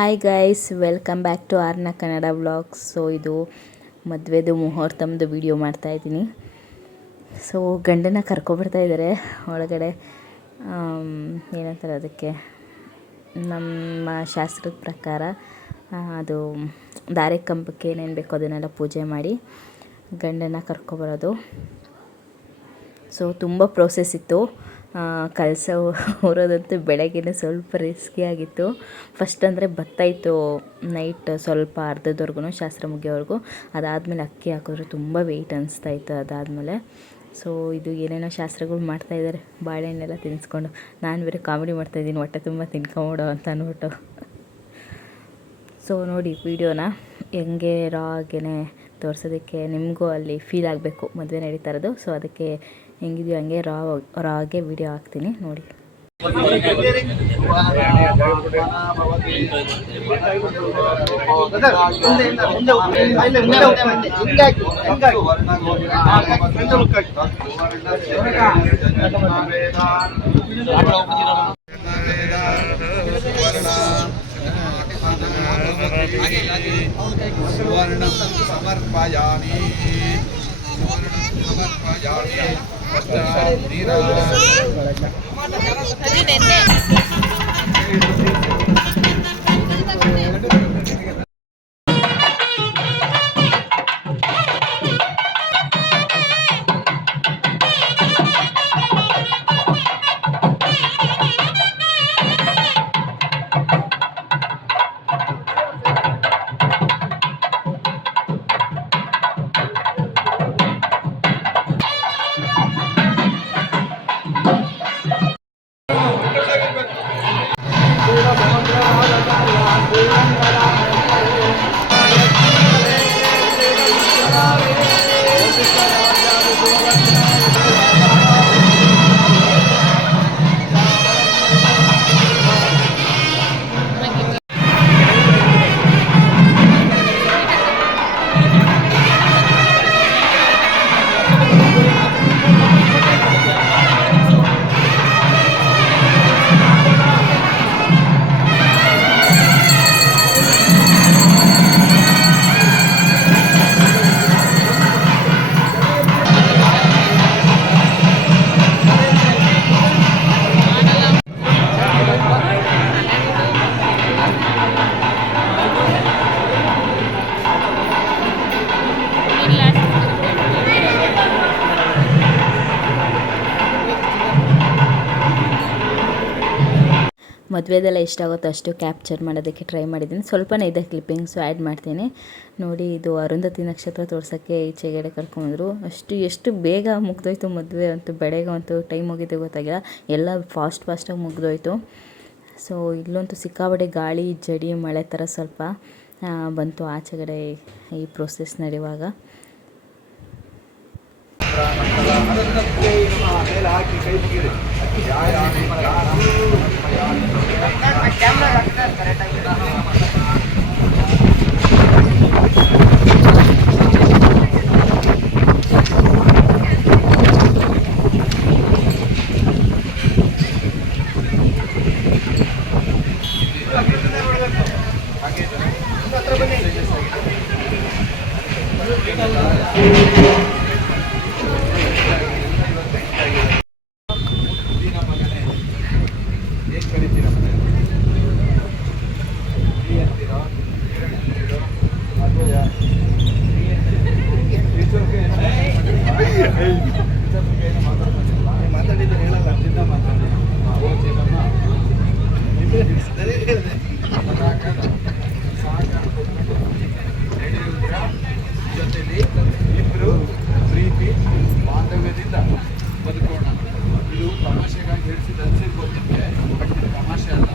Hi guys, welcome back to Aarna Kannada vlogs. So ಇದು ಮದುವೆದು ಮುಹೂರ್ತಮ್ದು video ಮಾಡ್ತಾಯಿದ್ದೀನಿ. So ಗಂಡನ ಕರ್ಕೊಬರ್ತಾ ಇದ್ದಾರೆ ಒಳಗಡೆ. ಏನಂತಾರೆ ಅದಕ್ಕೆ, ನಮ್ಮ ಶಾಸ್ತ್ರದ ಪ್ರಕಾರ ಅದು ದಾರೆ ಕಂಬಕ್ಕೆ ಏನೇನು ಬೇಕೋ ಅದನ್ನೆಲ್ಲ ಪೂಜೆ ಮಾಡಿ ಗಂಡನ ಕರ್ಕೊಬರೋದು. ಸೊ ತುಂಬ ಪ್ರೋಸೆಸ್ ಇತ್ತು. ಕಳಸ ಹೊರೋದಂತೂ ಬೆಳಗ್ಗೆನೇ ಸ್ವಲ್ಪ ರಿಸ್ಕಿ ಆಗಿತ್ತು. ಫಸ್ಟ್ ಅಂದರೆ ಬತ್ತಾಯಿತು ನೈಟ್ ಸ್ವಲ್ಪ ಅರ್ಧದವರೆಗೂ, ಶಾಸ್ತ್ರ ಮುಗಿಯೋವರೆಗೂ. ಅದಾದಮೇಲೆ ಅಕ್ಕಿ ಹಾಕಿದ್ರು ತುಂಬ ವೆಯ್ಟ್ ಅನಿಸ್ತಾಯಿತ್ತು. ಅದಾದಮೇಲೆ ಸೊ ಇದು ಏನೇನೋ ಶಾಸ್ತ್ರಗಳು ಮಾಡ್ತಾಯಿದ್ದಾರೆ, ಬಾಳೆಹಣ್ಣೆಲ್ಲ ತಿನ್ನಿಸ್ಕೊಂಡು. ನಾನು ಬೇರೆ ಕಾಮಿಡಿ ಮಾಡ್ತಾಯಿದ್ದೀನಿ, ಹೊಟ್ಟೆ ತುಂಬ ತಿನ್ಕೊಂಬಿಡೋ ಅಂತ ಅಂದ್ಬಿಟ್ಟು. ಸೊ ನೋಡಿ ವಿಡಿಯೋನ ಹೆಂಗೆ ರಾಗೇ ತೋರಿಸೋದಕ್ಕೆ, ನಿಮಗೂ ಅಲ್ಲಿ ಫೀಲ್ ಆಗಬೇಕು ಮದುವೆ ನಡೀತಾ ಇರೋದು. ಸೊ ಅದಕ್ಕೆ ಹೆಂಗಿದೆಯೋ ಹಂಗೆ ರಾಗೆ ವಿಡಿಯೋ ಹಾಕ್ತೀನಿ ನೋಡಿ. ಸುವರ್ಣಂ ಸಮರ್ಪಯಾಮಿ ಮದುವೆದೆಲ್ಲ ಎಷ್ಟಾಗುತ್ತೋ ಅಷ್ಟು ಕ್ಯಾಪ್ಚರ್ ಮಾಡೋದಕ್ಕೆ ಟ್ರೈ ಮಾಡಿದ್ದೀನಿ. ಸ್ವಲ್ಪನೇ ಇದೆ ಕ್ಲಿಪ್ಪಿಂಗ್ಸು ಆ್ಯಡ್ ಮಾಡ್ತೀನಿ ನೋಡಿ. ಇದು ಅರುಂಧತಿ ನಕ್ಷತ್ರ ತೋರ್ಸೋಕ್ಕೆ ಈಚೆಗಡೆ ಕರ್ಕೊಂಡ್ರು. ಎಷ್ಟು ಬೇಗ ಮುಗ್ದೋಯ್ತು ಮದುವೆ ಅಂತೂ. ಬೆಳಗ್ಗೆ ಅಂತೂ ಟೈಮ್ ಹೋಗಿದ್ದೆ ಗೊತ್ತಾಗಿಲ್ಲ, ಎಲ್ಲ ಫಾಸ್ಟಾಗಿ ಮುಗ್ದೋಯ್ತು. ಸೊ ಇಲ್ಲಂತೂ ಸಿಕ್ಕಾಬಟ್ಟೆ ಗಾಳಿ, ಜಡಿ, ಮಳೆ ಥರ ಸ್ವಲ್ಪ ಬಂತು ಆಚೆಗಡೆ ಈ ಪ್ರೋಸೆಸ್ ನಡೆಯುವಾಗ. ಜೊತೆಲಿ ಇಬ್ಬರು ಪ್ರೀತಿ ಬಾಂಧವ್ಯದಿಂದ ಬದುಕೋಣ. ಇದು ತಮಾಷೆಗಾಗಿ ಹೇಳ್ಸಿದ ಅನ್ಸಿರ್ಬೋದು ನಿಮಗೆ, ಬಟ್ ಇದು ತಮಾಷೆ ಅಲ್ಲ.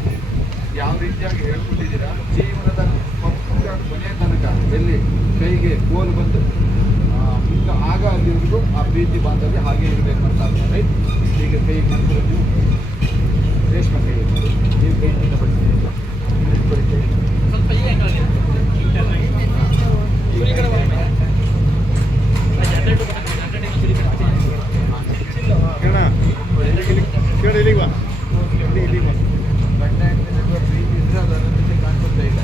ಯಾವ ರೀತಿಯಾಗಿ ಹೇಳ್ಕೊಂಡಿದ್ದೀರಾ, ಜೀವನದ ಕೊನೆಯ ತನಕ ಎಲ್ಲಿ ಕೈಗೆ ಕೋಲು ಬಂದು ಈಗ ಆಗ ಅಲ್ಲಿವರೆಗೂ ಆ ಪ್ರೀತಿ ಬಾಂಧವ್ಯ ಹಾಗೆ ಇರಬೇಕು ಅಂತ ಅರ್ಥ. ರೈಟ್? ಈಗ ಕೈ ನಂತರ ನೀವು ರೇಷ್ಮೆ ಕೈ ನೀವು ಕೈಯಿಂದ ಬರ್ತೀರಿ ಸ್ವಲ್ಪ ಗಂಡ ಹೆಂಡತಿ ಪ್ರೀತಿ ಇದ್ರೆ ಅದರ ಜೊತೆ ಕಾಣ್ಕೊತಾ ಇಲ್ಲ.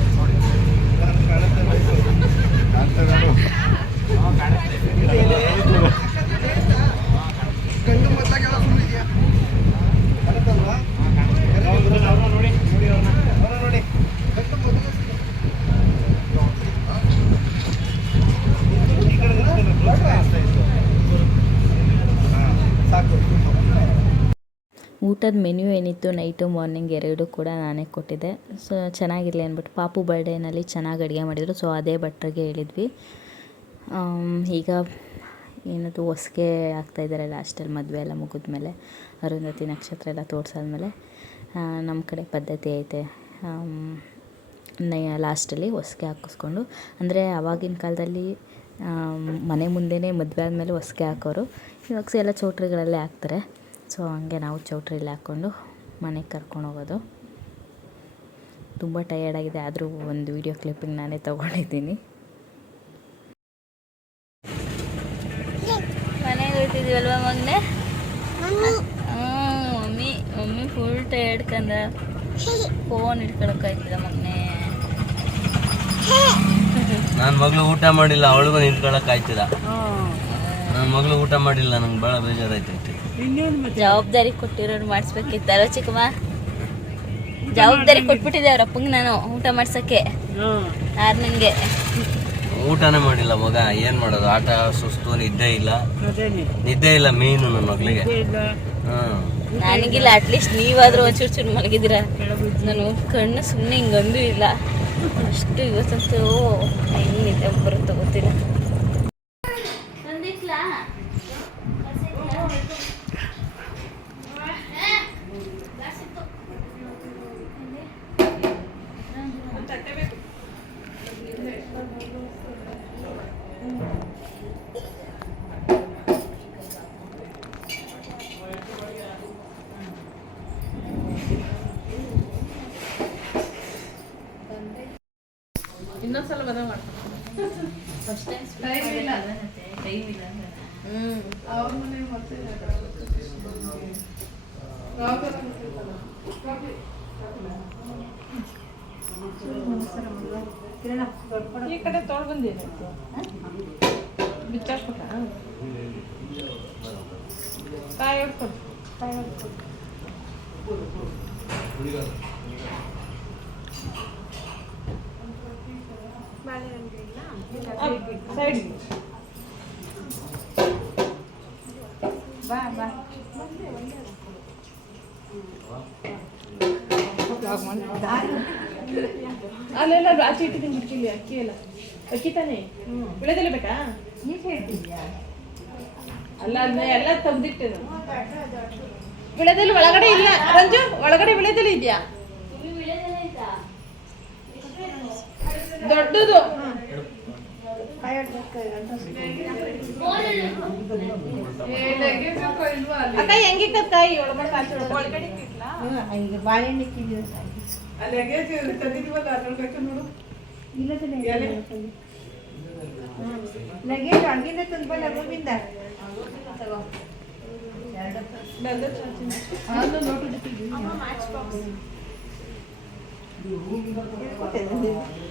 ಊಟದ ಮೆನ್ಯೂ ಏನಿತ್ತು ನೈಟು ಮಾರ್ನಿಂಗ್ ಎರಡೂ ಕೂಡ ನಾನೇ ಕೊಟ್ಟಿದ್ದೆ. ಸೊ ಚೆನ್ನಾಗಿರಲಿ ಅಂದ್ಬಿಟ್ಟು ಪಾಪು ಬರ್ಡೇನಲ್ಲಿ ಚೆನ್ನಾಗಿ ಅಡುಗೆ ಮಾಡಿದರು. ಸೊ ಅದೇ ಭಟ್ರಿಗೆ ಹೇಳಿದ್ವಿ. ಈಗ ಏನದು ಹೊಸ್ಗೆ ಆಗ್ತಾಯಿದ್ದಾರೆ ಲಾಸ್ಟಲ್ಲಿ, ಮದುವೆ ಎಲ್ಲ ಮುಗಿದ್ಮೇಲೆ ಅರುಂಧತಿ ನಕ್ಷತ್ರ ಎಲ್ಲ ತೋರಿಸಾದ್ಮೇಲೆ ನಮ್ಮ ಕಡೆ ಪದ್ಧತಿ ಐತೆ ಲಾಸ್ಟಲ್ಲಿ ಹೊಸ್ಗೆ ಹಾಕಿಸ್ಕೊಂಡು, ಅಂದರೆ ಆವಾಗಿನ ಕಾಲದಲ್ಲಿ ಮನೆ ಮುಂದೆನೇ ಮದುವೆ ಆದಮೇಲೆ ಹೊಸ್ಗೆ ಹಾಕೋರು. ಇವಾಗ ಎಲ್ಲ ಚೌಟ್ರಿಗಳಲ್ಲೇ ಹಾಕ್ತಾರೆ. ಸೊ ಹಂಗೆ ನಾವು ಚೌಟ್ರಿಲಿ ಹಾಕ್ಕೊಂಡು ಮನೆಗೆ ಕರ್ಕೊಂಡು ಹೋಗೋದು. ತುಂಬ ಟಯರ್ಡಾಗಿದೆ, ಆದರೂ ಒಂದು ವೀಡಿಯೋ ಕ್ಲಿಪ್ಪಿಂಗ್ ನಾನೇ ತೊಗೊಂಡಿದ್ದೀನಿ. ಮನೆಗೆ ಹೊರಟಿದ್ದೀವಲ್ವ ಮಗನೇ? ಮಮ್ಮಿ ಮಮ್ಮಿ ಫುಲ್ ಟಯರ್ಡ್ ಕಂದ, ಫೋನ್ ಇಟ್ಕೊಳಕ್ಕಾಯ್ತದ ಮಗನೇ. ನನ್ನ ಮಗಳು ಊಟ ಮಾಡಿಲ್ಲ, ಅವಳಿಗೂ ನಿಂತ್ಕೊಳಕ್ ಆಯ್ತಿಲ್ಲ. ನನ್ನ ಮಗಳು ಊಟ ಮಾಡಿಲ್ಲ, ನಂಗೆ ಭಾಳ ಬೇಜಾರಾಯ್ತೈತಿ. ಜವಾಬ್ದಾರಿ ಕೊಟ್ಟಿರೋರು ಮಾಡಿಸ್ಬೇಕಿತ್ತಾರೋ ಚಿಕ್ಕಮ್ಮ? ಜವಾಬ್ದಾರಿ ಕೊಟ್ಬಿಟ್ಟಿದ್ದೆ ಅವ್ರ ಅಪ್ಪಂಗೆ ನಾನು ಊಟ ಮಾಡ್ಸಕ್ಕೆ. ನನಗೆ ಊಟನೇ ಮಾಡಿಲ್ಲ ಮಗ, ಏನ್ ಮಾಡೋದು? ಆಟ ಸುಸ್ತು, ನಿದ್ದೆ ಇಲ್ಲ ಮೇನು ನನ್ನ ಮಗಳಿಗೆ. ನನಗಿಲ್ಲ, ಅಟ್ಲೀಸ್ಟ್ ನೀವಾದ್ರೂ ಒಂಚೂರು ಚೂರು ಮಲಗಿದ್ದೀರಾ. ನಾನು ಕಣ್ಣು ಸುಮ್ಮನೆ ಹಿಂಗಂದೂ ಇಲ್ಲ ಅಷ್ಟು. ಇವತ್ತಂತೂ ಹೆಂಗೆ ನಿದ್ದೆ ಬರುತ್ತೋ ಗೊತ್ತಿಲ್ಲ. ಇನ್ನೊಂದ್ಸಲ ಬದ ಮಾಡ್ತಾರೆ. ಅವ್ರ ಮನೆ ಮತ್ತೆ ಈ ಕಡೆ ತೊಳ್ ಬಂದೇನೆ ಬಿಚ್ಚಾಕ್ಬಿಟ್ಟ. ಕಾಯಿ ಹೊಡ್ಕೊಡು, ಕಾಯಿ ಹೊಡ್ಕೊಡು. ಸೈಡ್ ಬಾ ಬಾ. ಅಲ್ಲೆಲ್ಲ ಆಚೆ ಇಟ್ಟಿದ್ದೀನಿ ಬಿಡ್ಕಿಲ್ಲಿ. ಅಕ್ಕಿ ಎಲ್ಲ ಅಕ್ಕಿ ತಾನೆ ಬೆಳೆದಲ್ಲ ಬೇಕಾ? ಅಲ್ಲ ಅದನ್ನ ಎಲ್ಲ ತೆಗ್ದಿಟ್ಟೇನು. ಬೆಳೆದಲ್ಲಿ ಒಳಗಡೆ ಇಲ್ಲ ರಂಜು, ಒಳಗಡೆ ಬೆಳೆದಲ್ಲಿ ಇದೆಯಾ? ದೊಡ್ಡದು ಅಕ್ಕ ಹೆಂಗಿಕ್ಕ ಕಾಯಿ ಒಳಗಡೆ ಬಾಳೆಹಣ್ಣು ಲಗೇಜ್ ಹಂಗಿಂದ ತುಂಬ ಲಗೋಬಿಂದ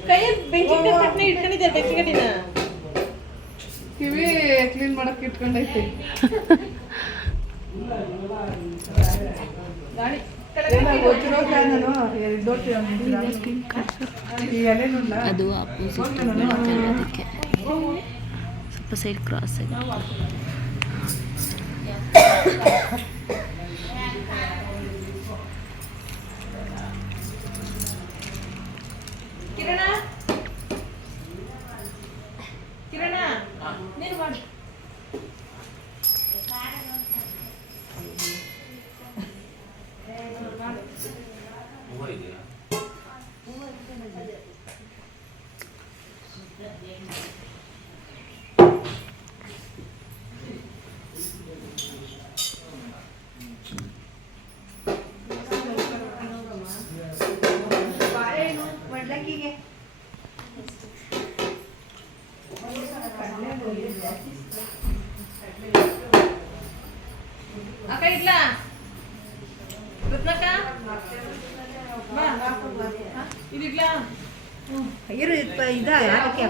ಕೈಯಲ್ಲಿ ಬೆಂಕಿ ಪಟ್ನೆ ಇಟ್ಕೊಂಡಿದ್ದೆ. ಬೆಂಕಿ ಗಡಿನ ಕಿವಿ ಕ್ಲೀನ್ ಮಾಡಕ್ ಇಟ್ಕೊಂಡೈತಿ. ಅದು ಅಪೋಸಿಟ್ ಅದಕ್ಕೆ ಸ್ವಲ್ಪ ಸೈಡ್ ಕ್ರಾಸ್ ಆಗಿ. ಕಿರಣ ಕಿರಣ ನೀನು ಮಾಡಿ. ಅಕ್ಕ ಇಡ್ಲಾ ರತ್ನಕ್ಕ ಬಾ ಇದಿಡ್ಲಾ ಇರು ಇದ ಯಾಕೆ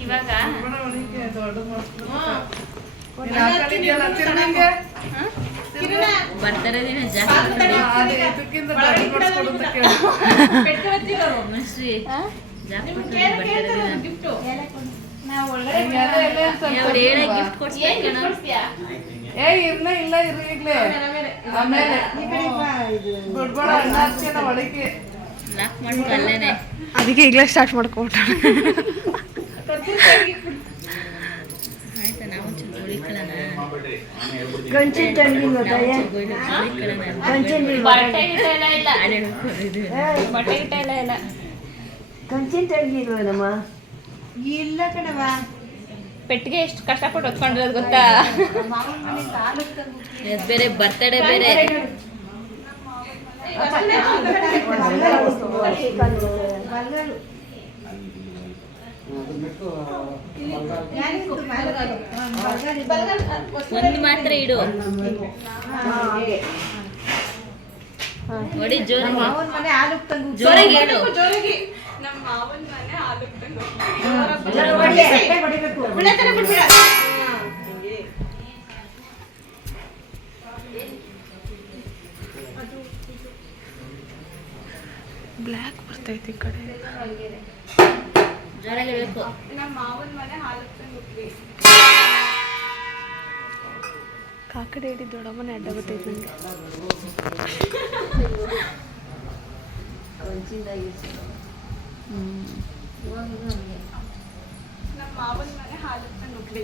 ಇವಾಗ ದೊಡ್ಡ ಬರ್ತಡೇ ದಿನ ಜಾಸ್ತಿ ಮನುಷ್ಯ ಗಿಫ್ಟ್ ಕೊಡ್ಸ್ಬೇಕಣ ಲಾಕ್ ಮಾಡ್ಕೊ ಅಲ್ಲೇನೆ ಅದಕ್ಕೆ ಈಗಲೇ ಸ್ಟಾರ್ಟ್ ಮಾಡ್ಕೊಬಿಟ್ಟ ಆಯ್ತಾ ನಾವು ಚೂರು ಉಳಿಕೊಳ್ಳೋಣ ಬಟ್ಟೆ ಗಿಟ್ಟ ಎಲ್ಲ ಇಲ್ಲ ಇಲ್ಲ ಕಣವ ಪೆಟ್ಟಿಗೆ ಎಷ್ಟು ಕಷ್ಟಪಟ್ಟು ಹೊತ್ಕೊಂಡಿರೋದು ಗೊತ್ತಾ ಇದು ಬೇರೆ ಬರ್ತಡೇ ಬೇರೆ ಒಂದು ಮಾತ್ರ ಇಡು ನೋಡಿ ಜೋರಾಗಿ ಮಾವನ ಮನೆ ಹಾಲು ತಂಗು ಜೋರಾಗಿ ಹೇಳು ನಮ್ಮ ಮಾವನ ಮನೆ ಹಾಲು ಬ್ಲ್ಯಾಕ್ ಬರ್ತೈತಿ ಈ ಕಡೆ ಜೋರಾಗಿ ಹೇಳ್ಬೇಕು ನಮ್ಮ ಮಾವನ ಮನೆ ಹಾಲು ತಂಗುಟ್ವಿ ಕಾಕಡೆ ಹಿಡಿ ದೊಡ್ಡಮ್ಮನೆ ಅಡ್ಡ ಬರ್ತೈತಿ ನಮ್ಮ ಮಾವನ ಮನೆ ಹಾಲು ತಂಗುಟ್ವಿ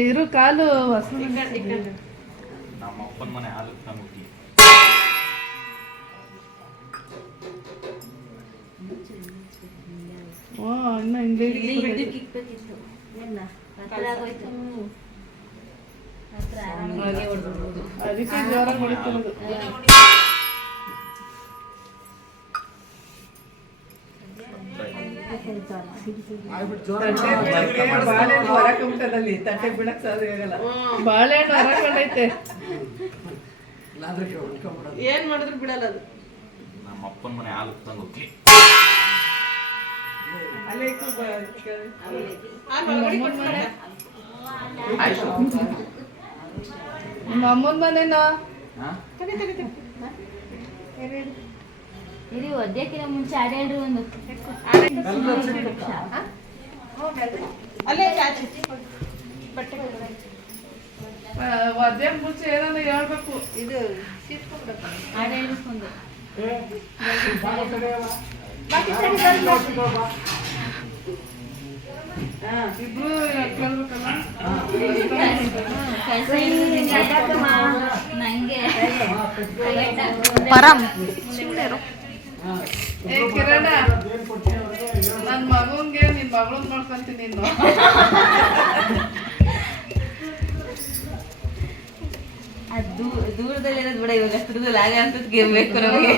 ಇರು ಕಾಲು ನಮ್ಮಪ್ಪನ ಮನೆ ಹಾಲು ತಂಗುಟ್ಟಿ ಇನ್ನು ಹಿಂಗೆ ಅದಕ್ಕೆ ಜೋರಾಗಿ ಹೊಡಿತಿರೋದು ಬಾಳೆಹಣ್ಣು ಹೊರಕೊಂಬಿಟ್ಟದಲ್ಲಿ ತಟ್ಟೆ ಬಿಡಕ್ ಸಾಧ್ಯ ಆಗಲ್ಲ ಬಾಳೆಹಣ್ಣು ಹೊರಕೊಂಡೈತೆ ಏನ್ ಮಾಡಿದ್ರು ಬಿಡಲ್ಲ ಅದು ನಮ್ಮಪ್ಪನ ಮನೆ ಹಾಲು ತಂಗುಟ್ಟಿ ನಿಮ್ಮ ಅಮ್ಮನ ಮನೆನಾ ಇರಿ ಒದ್ದಕ್ಕಿಂತ ಮುಂಚೆ ಹಾಡು ಹೇಳ್ರಿ ಒಂದು ಅಲ್ಲೇ ಒದ್ದೆ ಮುಂಚೆ ಏನಾದ್ರು ಹೇಳ್ಬೇಕು ಇದು ಹಾಡು ಹೇಳ್ಬೇಕು ಒಂದು ಇಬ್ರು ಕೇಳ್ಬೇಕಲ್ಲ ನಂಗೆ ಏ ಕಿರಣ ನನ್ನ ಮಗನ್ಗೆ ನಿನ್ ಮಗಳನ್ನ ನೋಡ್ಕೊಂತೀನಿ ಇನ್ನು ಅದು ದೂರದಲ್ಲಿ ಇರೋದು ಬಿಡ ಇವಾಗ ಹತ್ರದಲ್ಲಿ ಆಗ ಅಂತ ಬೇಕು ನಮಗೆ